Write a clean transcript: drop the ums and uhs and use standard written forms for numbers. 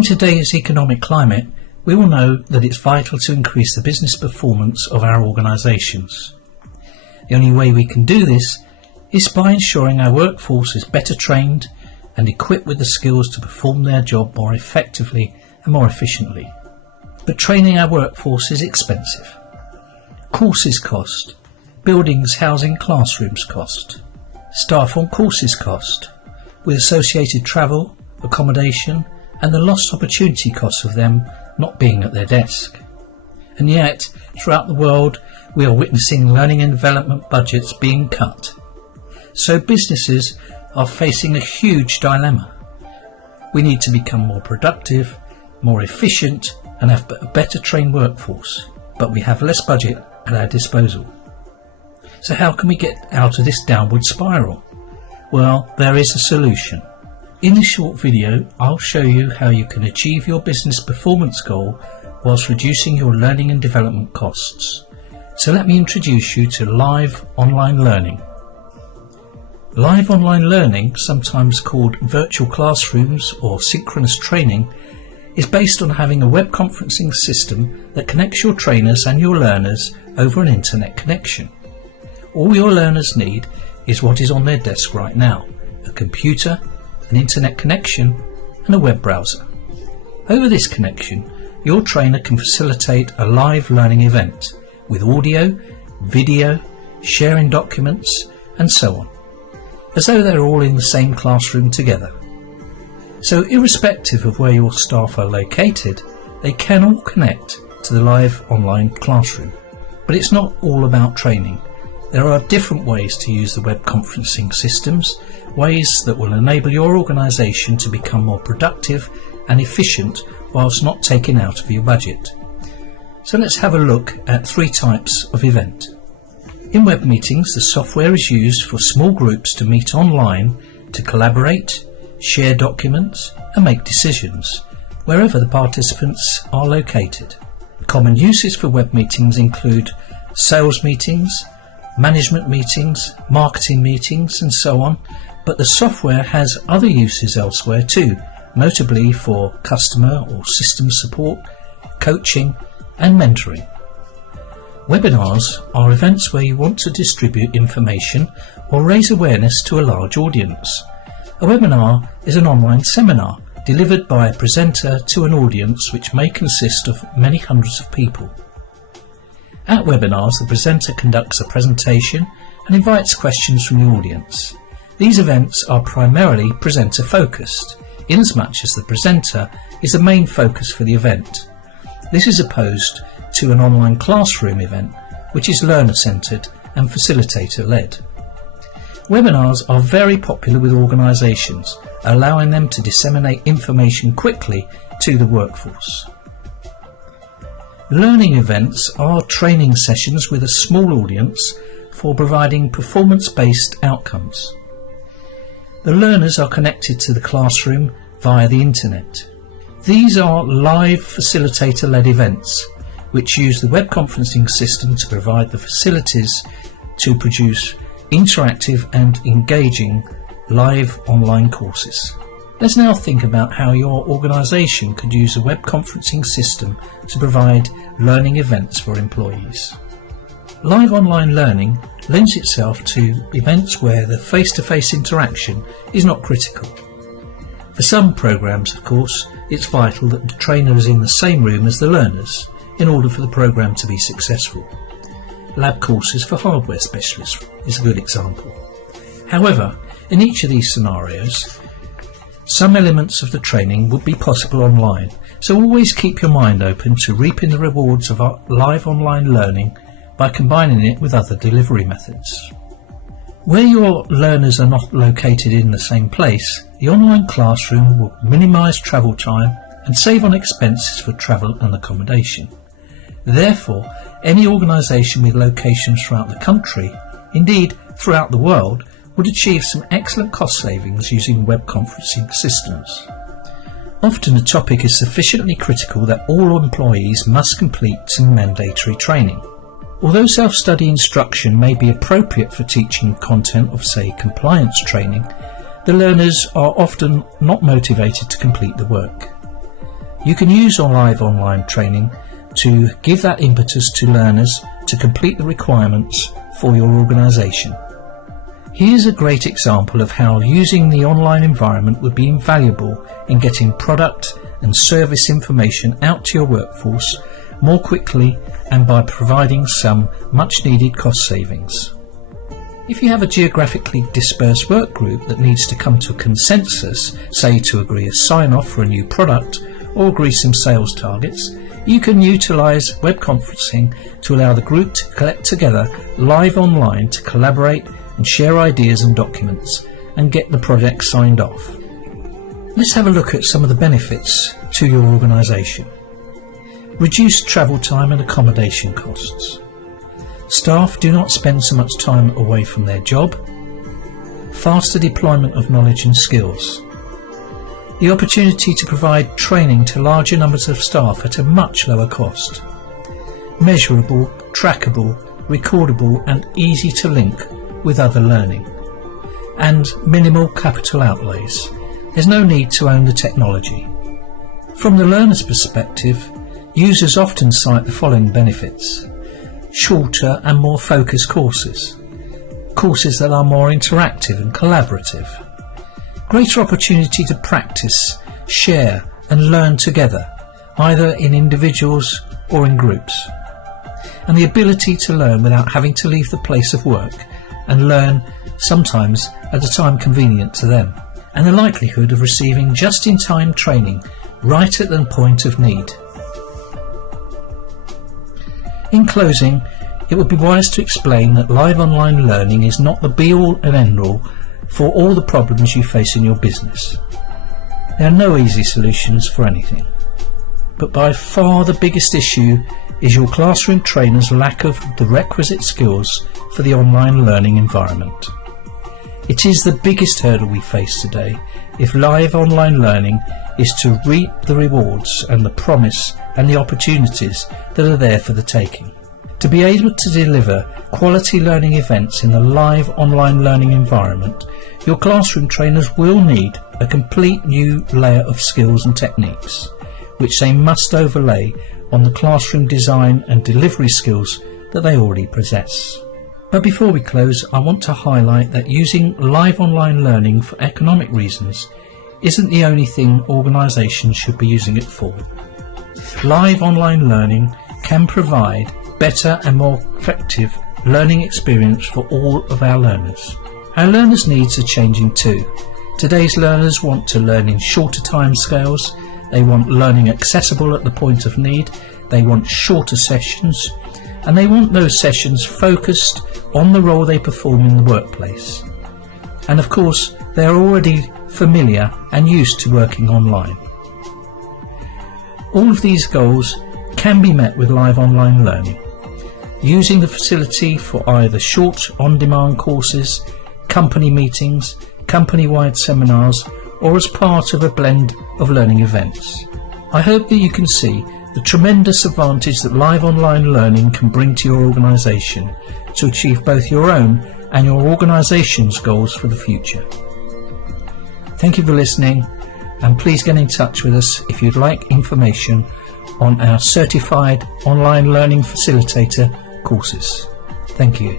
In today's economic climate, we all know that it's vital to increase the business performance of our organisations. The only way we can do this is by ensuring our workforce is better trained and equipped with the skills to perform their job more effectively and more efficiently. But training our workforce is expensive. Courses cost, buildings housing classrooms cost, staff on courses cost, with associated travel, accommodation and the lost opportunity costs of them not being at their desk. And yet, throughout the world, we are witnessing learning and development budgets being cut. So businesses are facing a huge dilemma. We need to become more productive, more efficient and have a better trained workforce, but we have less budget at our disposal. So how can we get out of this downward spiral? Well, there is a solution. In this short video, I'll show you how you can achieve your business performance goal whilst reducing your learning and development costs. So let me introduce you to live online learning. Live online learning, sometimes called virtual classrooms or synchronous training, is based on having a web conferencing system that connects your trainers and your learners over an internet connection. All your learners need is what is on their desk right now: a computer, an internet connection and a web browser. Over this connection, your trainer can facilitate a live learning event with audio, video, sharing documents and so on, as though they're all in the same classroom together. So irrespective of where your staff are located, they can all connect to the live online classroom. But it's not all about training. There are different ways to use the web conferencing systems, ways that will enable your organisation to become more productive and efficient whilst not taking out of your budget. So let's have a look at 3 types of event. In web meetings, the software is used for small groups to meet online to collaborate, share documents and make decisions wherever the participants are located. Common uses for web meetings include sales meetings, management meetings, marketing meetings and so on, but the software has other uses elsewhere too, notably for customer or system support, coaching and mentoring. Webinars are events where you want to distribute information or raise awareness to a large audience. A webinar is an online seminar delivered by a presenter to an audience which may consist of many hundreds of people. At webinars, the presenter conducts a presentation and invites questions from the audience. These events are primarily presenter focused, inasmuch as the presenter is the main focus for the event. This is opposed to an online classroom event, which is learner centred and facilitator led. Webinars are very popular with organisations, allowing them to disseminate information quickly to the workforce. Learning events are training sessions with a small audience for providing performance-based outcomes. The learners are connected to the classroom via the internet. These are live facilitator-led events which use the web conferencing system to provide the facilities to produce interactive and engaging live online courses. Let's now think about how your organisation could use a web conferencing system to provide learning events for employees. Live online learning lends itself to events where the face-to-face interaction is not critical. For some programmes, of course, it's vital that the trainer is in the same room as the learners in order for the programme to be successful. Lab courses for hardware specialists is a good example. However, in each of these scenarios, some elements of the training would be possible online, so always keep your mind open to reaping the rewards of live online learning by combining it with other delivery methods. Where your learners are not located in the same place, the online classroom will minimise travel time and save on expenses for travel and accommodation. Therefore, any organisation with locations throughout the country, indeed throughout the world, would achieve some excellent cost savings using web conferencing systems. Often a topic is sufficiently critical that all employees must complete some mandatory training. Although self-study instruction may be appropriate for teaching content of, say, compliance training, the learners are often not motivated to complete the work. You can use live online training to give that impetus to learners to complete the requirements for your organisation. Here's a great example of how using the online environment would be invaluable in getting product and service information out to your workforce more quickly and by providing some much needed cost savings. If you have a geographically dispersed work group that needs to come to a consensus, say to agree a sign-off for a new product or agree some sales targets, you can utilise web conferencing to allow the group to collect together live online to collaborate and share ideas and documents and get the project signed off. Let's have a look at some of the benefits to your organisation. Reduced travel time and accommodation costs. Staff do not spend so much time away from their job. Faster deployment of knowledge and skills. The opportunity to provide training to larger numbers of staff at a much lower cost. Measurable, trackable, recordable and easy to link with other learning. And minimal capital outlays. There's no need to own the technology. From the learner's perspective, users often cite the following benefits. Shorter and more focused courses. Courses that are more interactive and collaborative. Greater opportunity to practice, share and learn together, either in individuals or in groups. And the ability to learn without having to leave the place of work and learn sometimes at a time convenient to them. And the likelihood of receiving just-in-time training right at the point of need. In closing, it would be wise to explain that live online learning is not the be-all and end-all for all the problems you face in your business. There are no easy solutions for anything. But by far the biggest issue is your classroom trainer's lack of the requisite skills for the online learning environment. It is the biggest hurdle we face today if live online learning is to reap the rewards and the promise and the opportunities that are there for the taking. To be able to deliver quality learning events in the live online learning environment, your classroom trainers will need a complete new layer of skills and techniques, which they must overlay on the classroom design and delivery skills that they already possess. But before we close, I want to highlight that using live online learning for economic reasons isn't the only thing organisations should be using it for. Live online learning can provide better and more effective learning experience for all of our learners. Our learners' needs are changing too. Today's learners want to learn in shorter timescales, they want learning accessible at the point of need, they want shorter sessions, and they want those sessions focused on the role they perform in the workplace. And of course, they are already familiar and used to working online. All of these goals can be met with live online learning, using the facility for either short on-demand courses, company meetings, company-wide seminars, or as part of a blend of learning events. I hope that you can see the tremendous advantage that live online learning can bring to your organisation to achieve both your own and your organisation's goals for the future. Thank you for listening, and please get in touch with us if you'd like information on our certified online learning facilitator courses. Thank you.